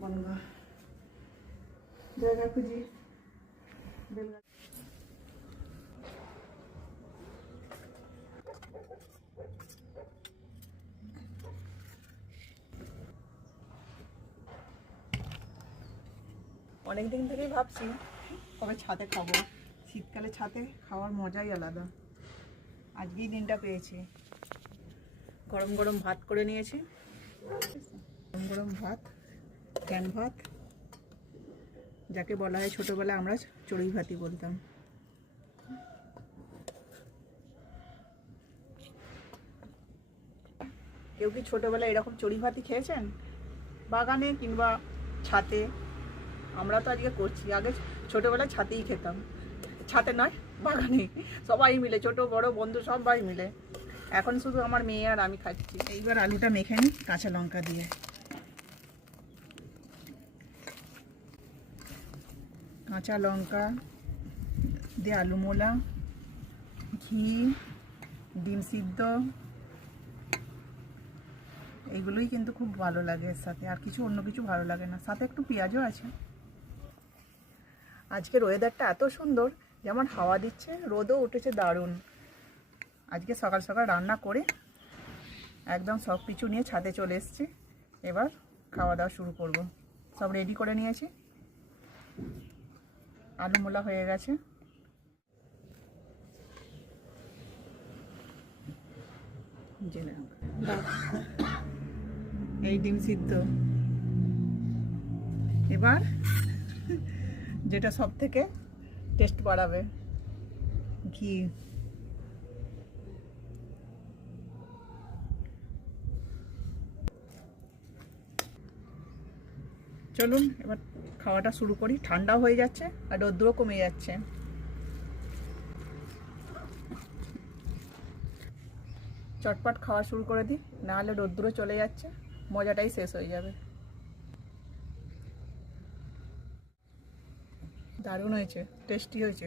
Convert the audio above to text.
বনগা জায়গা খুঁজি বেলগা। অনেকদিন থেকেই ভাবছি কবে ছাদে খাবো। শীতকালে ছাদে খাওয়ার মজাই আলাদা। আজকেই দিনটা পেয়েছি। গরম গরম ভাত করে নিয়েছি, গরম গরম ভাত, ফ্যান ভাত, যাকে বলা হয় ছোটোবেলায় আমরা চড়ুই ভাতই বলতাম। কেউ কি ছোটোবেলায় এরকম চড়ুই ভাতই খেয়েছেন, বাগানে কিংবা ছাতে? আমরা তো আজকে করছি, আগে ছোটোবেলায় ছাতেই খেতাম। ছাতে নয়, বাগানে সবাই মিলে, ছোট বড় বন্ধু সবাই মিলে। এখন শুধু আমার মেয়ে আর আমি খাচ্ছি। এইবার আলুটা মেখে নিই কাঁচা লঙ্কা দিয়ে। কাঁচা লঙ্কা দিয়ে আলু মোলা, ঘি, ডিম সিদ্ধ, এইগুলোই কিন্তু খুব ভালো লাগে এর সাথে। আর কিছু অন্য কিছু ভালো লাগে না। সাথে একটু পেঁয়াজও আছে। আজকের ওয়েদারটা এত সুন্দর, যেমন হাওয়া দিচ্ছে, রোদও উঠেছে দারুণ। আজকে সকাল সকাল রান্না করে একদম সব কিছু নিয়ে ছাদে চলে এসেছি। এবার খাওয়া দাওয়া শুরু করব। সব রেডি করে নিয়েছি। আলু মোলা হয়ে গেছে, এই ডিম সিদ্ধ। এবার যেটা সব থেকে টেস্ট বাড়াবে, ঘি। চলুন এবার খাওয়াটা শুরু করি। ঠান্ডাও হয়ে যাচ্ছে আর রোদ্দুরও কমে যাচ্ছে। চটপট খাওয়া শুরু করে দিই, নাহলে রোদ্দুরও চলে যাচ্ছে, মজাটাই শেষ হয়ে যাবে। দারুণ হয়েছে, টেস্টি হয়েছে।